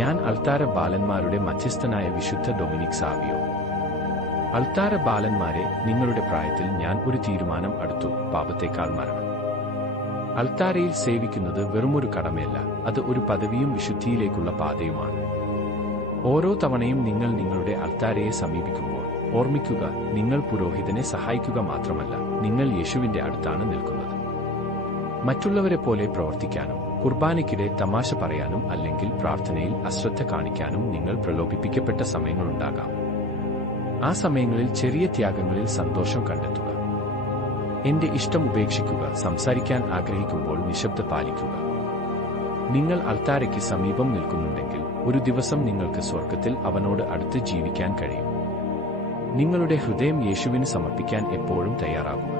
ഞാൻ അൾത്താര ബാലന്മാരുടെ മധ്യസ്ഥനായ വിശുദ്ധ Dominic Savio. അൾത്താര ബാലന്മാരെ, നിങ്ങളുടെ പ്രായത്തിൽ ഞാൻ ഒരു തീരുമാനം എടുത്തു: പാപത്തേക്കാൾ മരണം. അൾത്താരയിൽ സേവിക്കുന്നത് വെറുമൊരു കടമയല്ല, അത് ഒരു പദവിയും വിശുദ്ധിയിലേക്കുള്ള പാതയുമാണ്. ഓരോ തവണയും നിങ്ങൾ നിങ്ങളുടെ അൾത്താരയെ സമീപിക്കുമ്പോൾ ഓർമ്മിക്കുക, നിങ്ങൾ പുരോഹിതനെ സഹായിക്കുക മാത്രമല്ല, നിങ്ങൾ യേശുവിന്റെ അടുത്താണ് നിൽക്കുന്നത്. മറ്റുള്ളവരെ പോലെ പ്രവർത്തിക്കാനും കുർബാനയ്ക്കിടെ തമാശ പറയാനും അല്ലെങ്കിൽ പ്രാർത്ഥനയിൽ അശ്രദ്ധ കാണിക്കാനും നിങ്ങൾ പ്രലോഭിപ്പിക്കപ്പെട്ട സമയങ്ങളുണ്ടാകാം. ആ സമയങ്ങളിൽ ചെറിയ ത്യാഗങ്ങളിൽ സന്തോഷം കണ്ടെത്തുക. എന്റെ ഇഷ്ടം ഉപേക്ഷിക്കുക. സംസാരിക്കാൻ ആഗ്രഹിക്കുമ്പോൾ നിശബ്ദത പാലിക്കുക. നിങ്ങൾ അൾത്താരയ്ക്ക് സമീപം നിൽക്കുന്നുണ്ടെങ്കിൽ ഒരു ദിവസം നിങ്ങൾക്ക് സ്വർഗത്തിൽ അവനോട് അടുത്ത് ജീവിക്കാൻ കഴിയും. നിങ്ങളുടെ ഹൃദയം യേശുവിന് സമർപ്പിക്കാൻ എപ്പോഴും തയ്യാറാകുക.